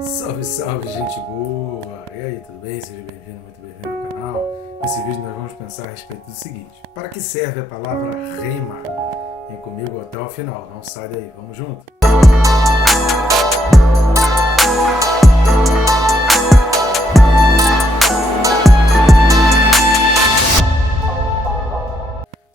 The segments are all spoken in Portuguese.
Salve, salve, gente boa! E aí, tudo bem? Seja bem-vindo, muito bem-vindo ao canal. Nesse vídeo nós vamos pensar a respeito do seguinte: para que serve a palavra rema? Vem comigo até o final, não sai daí, vamos junto?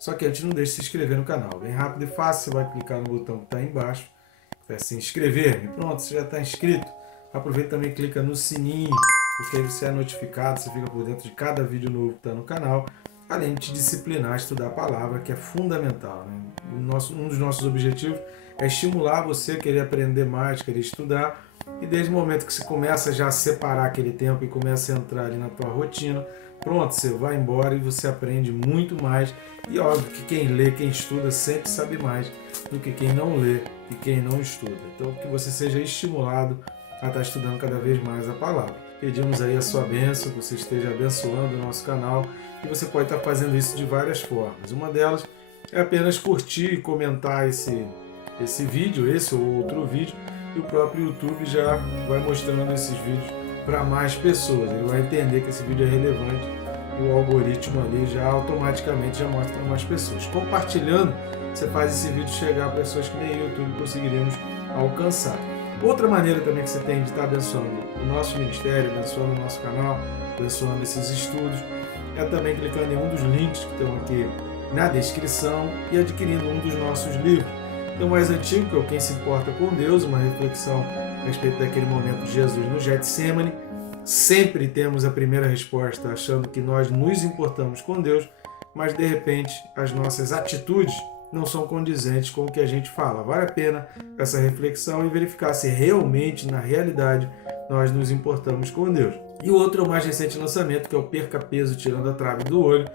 Só que antes não deixe de se inscrever no canal, bem rápido e fácil, você vai clicar no botão que está aí embaixo, que vai se inscrever, e pronto, você já está inscrito. Aproveita também e clica no sininho, porque aí você é notificado, você fica por dentro de cada vídeo novo que está no canal, além de te disciplinar a estudar a palavra, que é fundamental, né? Um dos nossos objetivos é estimular você a querer aprender mais, querer estudar, e desde o momento que você começa já a separar aquele tempo e começa a entrar ali na tua rotina, pronto, você vai embora e você aprende muito mais. E óbvio que quem lê, quem estuda, sempre sabe mais do que quem não lê e quem não estuda. Então, que você seja estimulado a estar estudando cada vez mais a palavra. Pedimos aí a sua bênção, que você esteja abençoando o nosso canal, e você pode estar fazendo isso de várias formas. Uma delas é apenas curtir e comentar esse vídeo, esse ou outro vídeo, e o próprio YouTube já vai mostrando esses vídeos para mais pessoas. Ele vai entender que esse vídeo é relevante e o algoritmo ali já automaticamente já mostra para mais pessoas. Compartilhando, você faz esse vídeo chegar a pessoas que nem o YouTube conseguiríamos alcançar. Outra maneira também que você tem de estar abençoando o nosso ministério, abençoando o nosso canal, abençoando esses estudos, é também clicando em um dos links que estão aqui na descrição e adquirindo um dos nossos livros. Tem o mais antigo, que é o Quem Se Importa com Deus, uma reflexão a respeito daquele momento de Jesus no Getsemane. Sempre temos a primeira resposta achando que nós nos importamos com Deus, mas de repente as nossas atitudes não são condizentes com o que a gente fala. Vale a pena essa reflexão e verificar se realmente, na realidade, nós nos importamos com Deus. E o outro é o mais recente lançamento, que é o Perca Peso Tirando a Trave do Olho,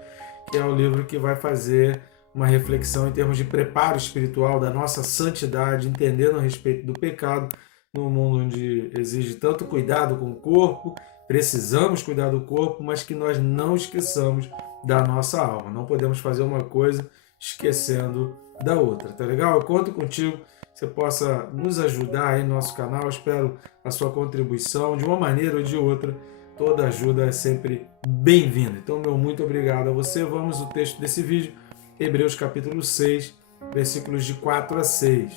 que é o livro que vai fazer uma reflexão em termos de preparo espiritual da nossa santidade, entendendo a respeito do pecado, num mundo onde exige tanto cuidado com o corpo, precisamos cuidar do corpo, mas que nós não esqueçamos da nossa alma. Não podemos fazer uma coisa esquecendo da outra, tá legal? Eu conto contigo, você possa nos ajudar aí no nosso canal, eu espero a sua contribuição de uma maneira ou de outra, toda ajuda é sempre bem-vinda. Então, meu muito obrigado a você. Vamos ao texto desse vídeo, Hebreus capítulo 6, versículos de 4 a 6.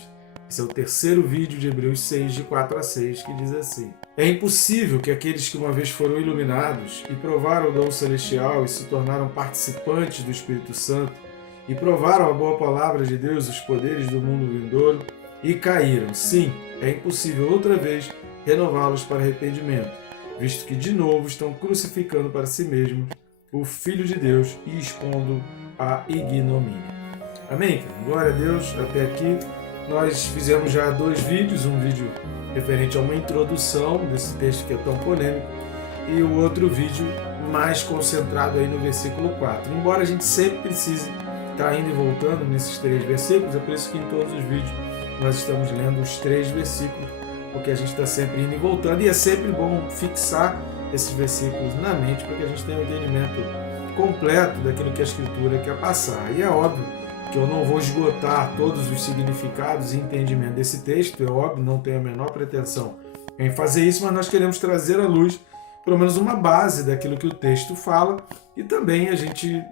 Esse é o terceiro vídeo de Hebreus 6, de 4 a 6, que diz assim: É impossível que aqueles que uma vez foram iluminados e provaram o dom celestial e se tornaram participantes do Espírito Santo e provaram a boa palavra de Deus, os poderes do mundo vindouro, e caíram. Sim, é impossível outra vez renová-los para arrependimento, visto que de novo estão crucificando para si mesmos o Filho de Deus e expondo a ignomínia. Amém? Glória a Deus. Até aqui nós fizemos já 2 vídeos, um vídeo referente a uma introdução desse texto que é tão polêmico e o outro vídeo mais concentrado aí no versículo 4. Embora a gente sempre precise estar indo e voltando nesses 3 versículos, é por isso que em todos os vídeos nós estamos lendo os 3 versículos, porque a gente está sempre indo e voltando, e é sempre bom fixar esses versículos na mente para que a gente tenha um entendimento completo daquilo que a Escritura quer passar. E é óbvio que eu não vou esgotar todos os significados e entendimento desse texto, é óbvio, não tenho a menor pretensão em fazer isso, mas nós queremos trazer à luz pelo menos uma base daquilo que o texto fala e também a gente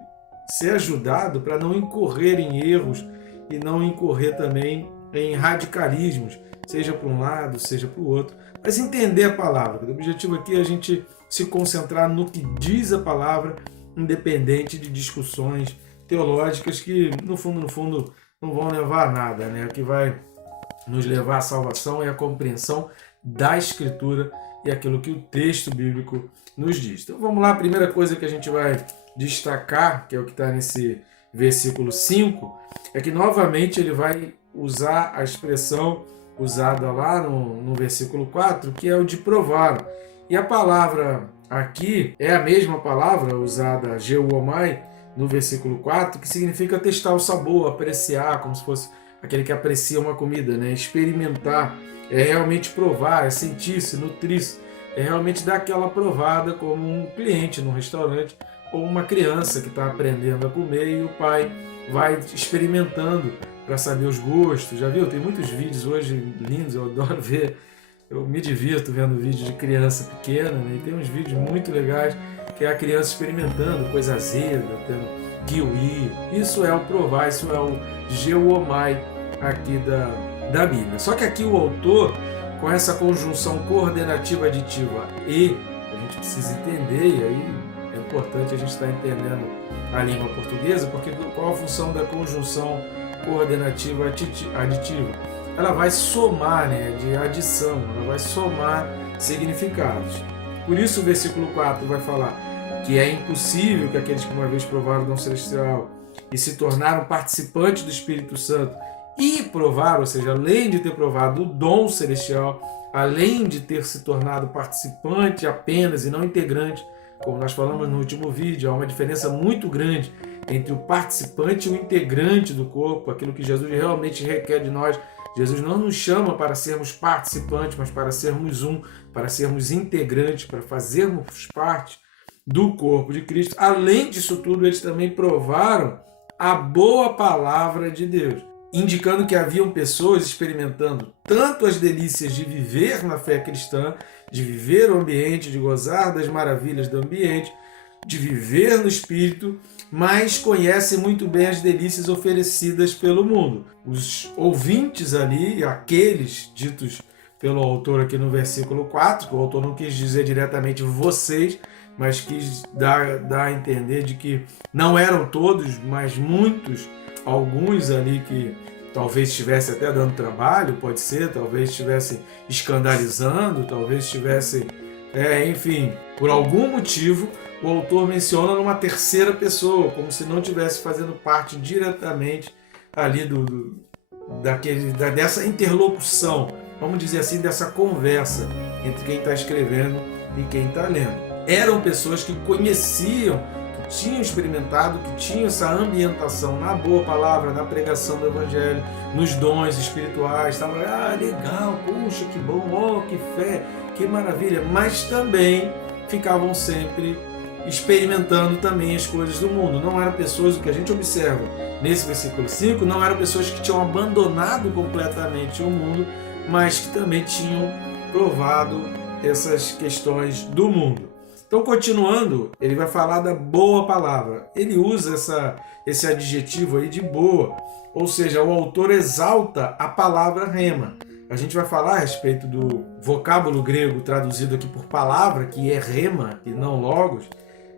ser ajudado para não incorrer em erros e não incorrer também em radicalismos, seja para um lado, seja para o outro, mas entender a palavra. O objetivo aqui é a gente se concentrar no que diz a palavra, independente de discussões teológicas que, no fundo, não vão levar a nada, né? O que vai nos levar à salvação é a compreensão da Escritura e aquilo que o texto bíblico nos diz. Então vamos lá, a primeira coisa que a gente vai destacar, que é o que está nesse versículo 5, é que novamente ele vai usar a expressão usada lá no versículo 4, que é o de provar. E a palavra aqui é a mesma palavra usada, geuomai, no versículo 4, que significa testar o sabor, apreciar, como se fosse aquele que aprecia uma comida, né? Experimentar, é realmente provar, é sentir-se, nutrir-se, é realmente dar aquela provada como um cliente num restaurante ou uma criança que está aprendendo a comer e o pai vai experimentando para saber os gostos. Já viu? Tem muitos vídeos hoje lindos, eu adoro ver Eu me divirto vendo vídeo de criança pequena, né? E tem uns vídeos muito legais que é a criança experimentando coisa azeda, tendo kiwi. Isso é o provar, isso é o geomai aqui da Bíblia. Só que aqui o autor, com essa conjunção coordenativa aditiva e, a gente precisa entender, e aí é importante a gente estar entendendo a língua portuguesa, porque qual a função da conjunção coordenativa aditiva? Ela vai somar, né, de adição, ela vai somar significados. Por isso o versículo 4 vai falar que é impossível que aqueles que uma vez provaram o dom celestial e se tornaram participantes do Espírito Santo e provaram, ou seja, além de ter provado o dom celestial, além de ter se tornado participante apenas e não integrante, como nós falamos no último vídeo, há uma diferença muito grande entre o participante e o integrante do corpo, aquilo que Jesus realmente requer de nós. Jesus não nos chama para sermos participantes, mas para sermos para sermos integrantes, para fazermos parte do corpo de Cristo. Além disso tudo, eles também provaram a boa palavra de Deus, indicando que haviam pessoas experimentando tanto as delícias de viver na fé cristã, de viver o ambiente, de gozar das maravilhas do ambiente, de viver no Espírito, mas conhecem muito bem as delícias oferecidas pelo mundo. Os ouvintes ali, aqueles ditos pelo autor aqui no versículo 4, que o autor não quis dizer diretamente vocês, mas quis dar a entender de que não eram todos, mas muitos, alguns ali que talvez estivessem até dando trabalho, pode ser, talvez estivessem escandalizando, talvez estivessem, enfim, por algum motivo, o autor menciona numa terceira pessoa, como se não estivesse fazendo parte diretamente ali dessa interlocução, vamos dizer assim, dessa conversa entre quem está escrevendo e quem está lendo. Eram pessoas que conheciam, que tinham experimentado, que tinham essa ambientação na boa palavra, na pregação do Evangelho, nos dons espirituais. Estavam, legal, puxa, que bom, que fé, que maravilha. Mas também ficavam sempre experimentando também as coisas do mundo. Não eram pessoas, o que a gente observa nesse versículo 5, não eram pessoas que tinham abandonado completamente o mundo, mas que também tinham provado essas questões do mundo. Então, continuando, ele vai falar da boa palavra. Ele usa esse adjetivo aí de boa, ou seja, o autor exalta a palavra rema. A gente vai falar a respeito do vocábulo grego traduzido aqui por palavra, que é rema e não logos.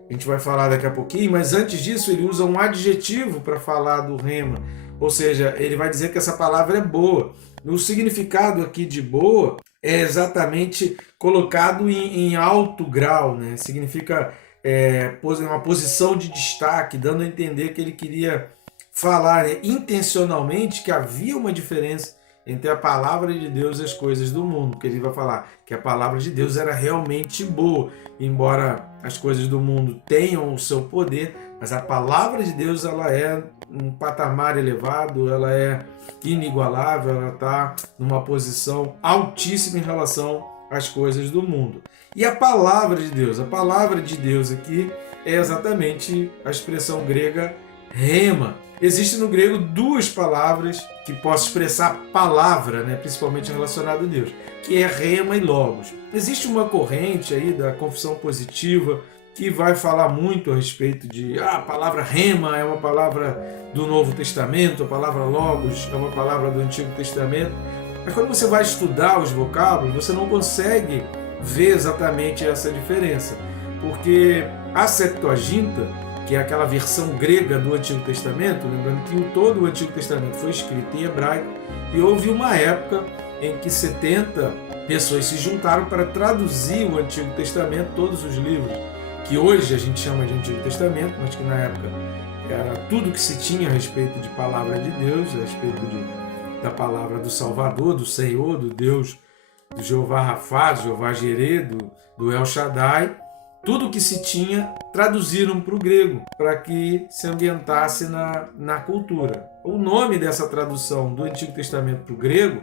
A gente vai falar daqui a pouquinho, mas antes disso ele usa um adjetivo para falar do rema, ou seja, ele vai dizer que essa palavra é boa. No significado aqui de boa é exatamente colocado em alto grau, né? Significa uma posição de destaque, dando a entender que ele queria falar intencionalmente que havia uma diferença entre a palavra de Deus e as coisas do mundo, porque ele vai falar que a palavra de Deus era realmente boa, embora as coisas do mundo tenham o seu poder, mas a palavra de Deus ela é um patamar elevado, ela é inigualável, ela está numa posição altíssima em relação às coisas do mundo. E a palavra de Deus aqui é exatamente a expressão grega rema. Existe no grego duas palavras que possam expressar palavra, né, principalmente relacionada a Deus, que é rema e logos. Existe uma corrente aí da confissão positiva que vai falar muito a respeito de a palavra rema é uma palavra do Novo Testamento, a palavra logos é uma palavra do Antigo Testamento. Mas quando você vai estudar os vocábulos, você não consegue ver exatamente essa diferença, porque a Septuaginta, que é aquela versão grega do Antigo Testamento, lembrando que todo o Antigo Testamento foi escrito em hebraico, e houve uma época em que 70 pessoas se juntaram para traduzir o Antigo Testamento, todos os livros, que hoje a gente chama de Antigo Testamento, mas que na época era tudo que se tinha a respeito de palavra de Deus, a respeito da palavra do Salvador, do Senhor, do Deus, do Jeová Rafá, do Jeová Jireh, do El Shaddai. Tudo que se tinha, traduziram para o grego, para que se ambientasse na cultura. O nome dessa tradução do Antigo Testamento para o grego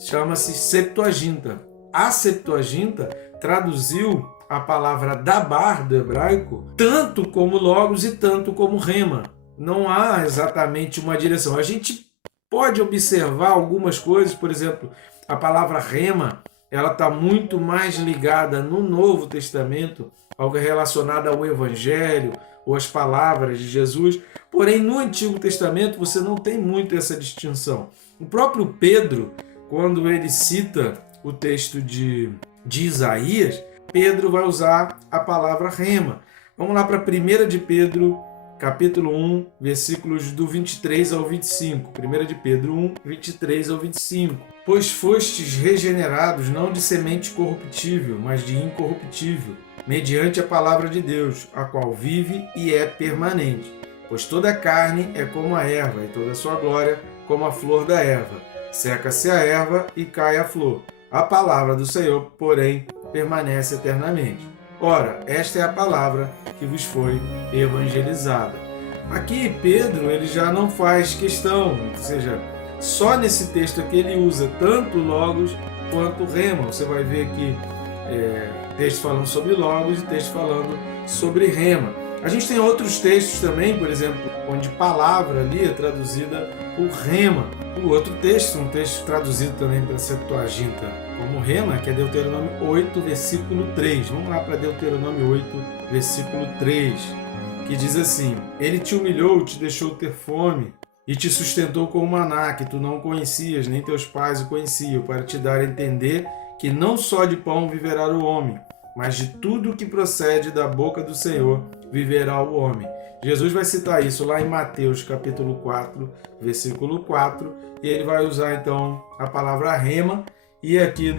chama-se Septuaginta. A Septuaginta traduziu a palavra dabar do hebraico tanto como logos e tanto como rema. Não há exatamente uma direção. A gente pode observar algumas coisas, por exemplo, a palavra rema, ela está muito mais ligada no Novo Testamento, algo relacionado ao Evangelho ou às palavras de Jesus. Porém, no Antigo Testamento você não tem muito essa distinção. O próprio Pedro, quando ele cita o texto de Isaías, Pedro vai usar a palavra rema. Vamos lá para 1 de Pedro, capítulo 1, versículos do 23 ao 25. 1 de Pedro 1, 23 ao 25. Pois fostes regenerados não de semente corruptível, mas de incorruptível, mediante a palavra de Deus, a qual vive e é permanente. Pois toda a carne é como a erva, e toda a sua glória como a flor da erva. Seca-se a erva e cai a flor. A palavra do Senhor, porém, permanece eternamente. Ora, esta é a palavra que vos foi evangelizada. Aqui Pedro ele já não faz questão, ou seja, só nesse texto aqui ele usa tanto logos quanto rema. Você vai ver aqui texto falando sobre logos e texto falando sobre rema. A gente tem outros textos também, por exemplo, onde palavra ali é traduzida por rema. O outro texto, um texto traduzido também para Septuaginta como rema, que é Deuteronômio 8, versículo 3. Vamos lá para Deuteronômio 8, versículo 3, que diz assim: Ele te humilhou, te deixou ter fome e te sustentou com o maná, que tu não conhecias, nem teus pais o conheciam, para te dar a entender que não só de pão viverá o homem, mas de tudo que procede da boca do Senhor viverá o homem. Jesus vai citar isso lá em Mateus capítulo 4, versículo 4, e ele vai usar então a palavra rema, e aqui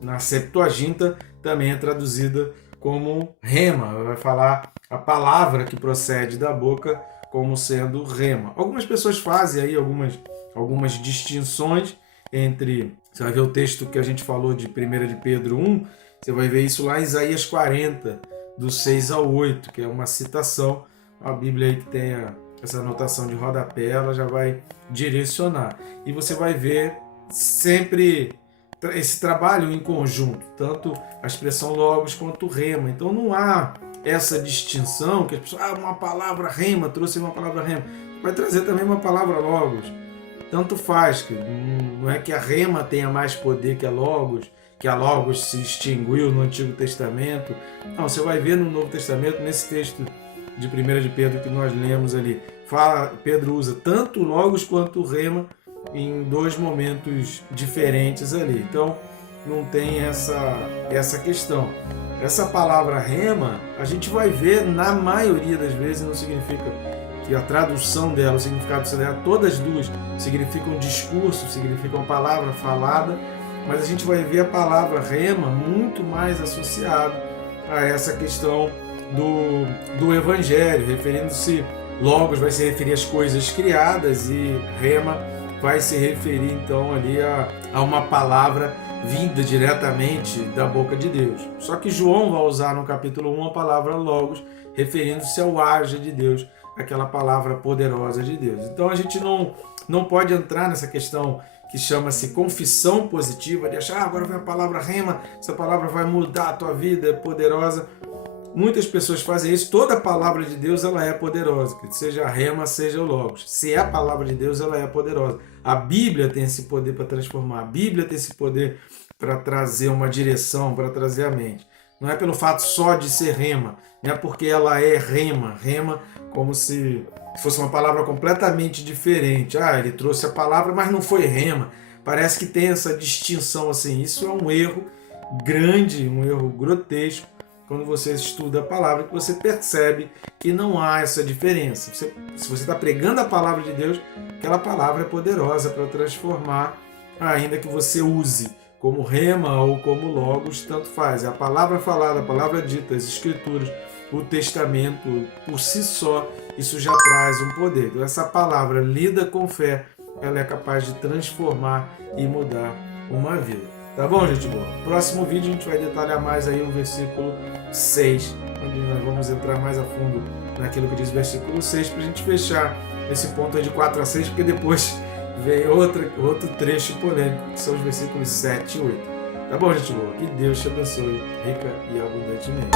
na Septuaginta também é traduzida como rema. Vai falar a palavra que procede da boca como sendo rema. Algumas pessoas fazem aí algumas distinções entre... Você vai ver o texto que a gente falou de 1 de Pedro 1, você vai ver isso lá em Isaías 40, do 6 ao 8, que é uma citação. A Bíblia aí que tem essa anotação de rodapé, ela já vai direcionar. E você vai ver sempre esse trabalho em conjunto, tanto a expressão logos quanto rema. Então não há essa distinção que as pessoas, uma palavra rema, trouxe uma palavra rema, vai trazer também uma palavra logos. Tanto faz, que não é que a rema tenha mais poder que a logos se extinguiu no Antigo Testamento. Não, você vai ver no Novo Testamento, nesse texto de 1 de Pedro que nós lemos ali, Pedro usa tanto logos quanto rema em dois momentos diferentes ali. Então, não tem essa questão. Essa palavra rema, a gente vai ver, na maioria das vezes, não significa que a tradução dela, o significado dela, todas duas significam discurso, significam palavra falada, mas a gente vai ver a palavra rema muito mais associada a essa questão do Evangelho, referindo-se, logos vai se referir às coisas criadas e rema vai se referir então ali a uma palavra vinda diretamente da boca de Deus. Só que João vai usar no capítulo 1 a palavra logos, referindo-se ao haja de Deus, aquela palavra poderosa de Deus. Então a gente não pode entrar nessa questão que chama-se confissão positiva, de achar, agora vem a palavra rema, essa palavra vai mudar a tua vida, é poderosa. Muitas pessoas fazem isso. Toda a palavra de Deus ela é poderosa, seja a rema, seja o logos. Se é a palavra de Deus, ela é poderosa. A Bíblia tem esse poder para transformar, a Bíblia tem esse poder para trazer uma direção, para trazer a mente. Não é pelo fato só de ser rema, não é porque ela é rema como se fosse uma palavra completamente diferente. Ele trouxe a palavra, mas não foi rema. Parece que tem essa distinção assim. Isso é um erro grande, um erro grotesco, quando você estuda a palavra, que você percebe que não há essa diferença. Se você está pregando a palavra de Deus, aquela palavra é poderosa para transformar, ainda que você use como rema ou como logos, tanto faz. É a palavra falada, a palavra dita, as escrituras, o testamento, por si só, isso já traz um poder. Então, essa palavra lida com fé, ela é capaz de transformar e mudar uma vida. Tá bom, gente boa? No próximo vídeo a gente vai detalhar mais aí o versículo 6, onde nós vamos entrar mais a fundo naquilo que diz o versículo 6, para a gente fechar esse ponto aí de 4 a 6, porque depois vem outro trecho polêmico, que são os versículos 7 e 8. Tá bom, gente boa? Que Deus te abençoe rica e abundantemente.